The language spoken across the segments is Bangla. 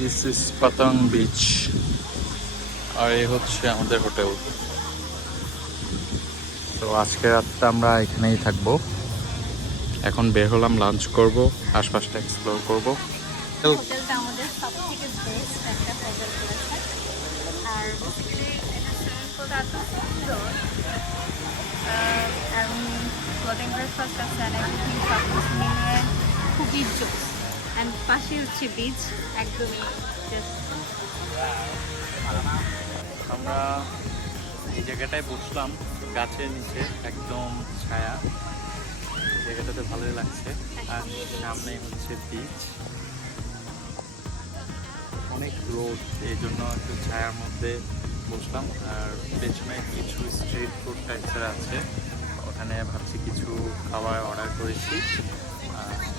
দিস ইজ পাতাং বিচ আর এই হচ্ছে আমাদের হোটেল। তো আজকে রাতটা আমরা এখানেই থাকব। এখন বের হলাম লাঞ্চ করব, আশপাশটা এক্সপ্লোর করব। খুবই জোস অ্যান্ড পাশে হচ্ছে বিচ একদমই আমরা এই জায়গাটায় বসলাম, গাছের নিচে, একদম ছায়া। জায়গাটাতে ভালোই লাগছে। আর সামনে হচ্ছে বিচ অনেক রোদ, এই জন্য একটু ছায়ার মধ্যে বসলাম। আর পেছনে কিছু স্ট্রিট ফুড টাইপসের আছে। ওখানে ভাবছি কিছু খাবার অর্ডার করেছি।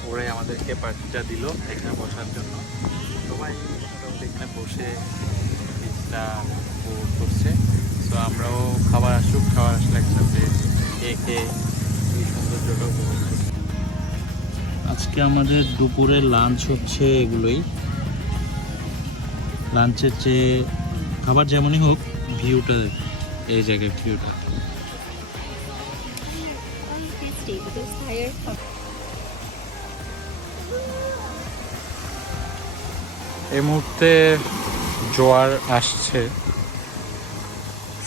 ওরাই আমাদেরকে পার্টিটা দিল এখানে বসার জন্য। সবাই মোটামুটি এখানে বসে বিচটা উপভোগ করছে। তো আমরাও খাবার আসুক খাবার আসলে একসাথে খেয়ে খেয়ে এই সৌন্দর্যটা উপভোগ আজকে আমাদের দুপুরে লাঞ্চ হচ্ছে এগুলোই। লাঞ্চের চেয়ে খাবার যেমনই হোক ভিউটা এই জায়গায় ভিউটা মুহূর্তে জোয়ার আসছে।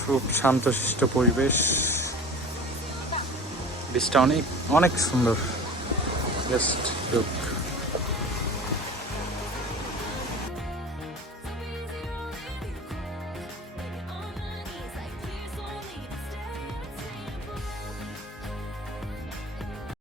খুব শান্তশিষ্ট পরিবেশ। বীজটা অনেক অনেক সুন্দর। Best just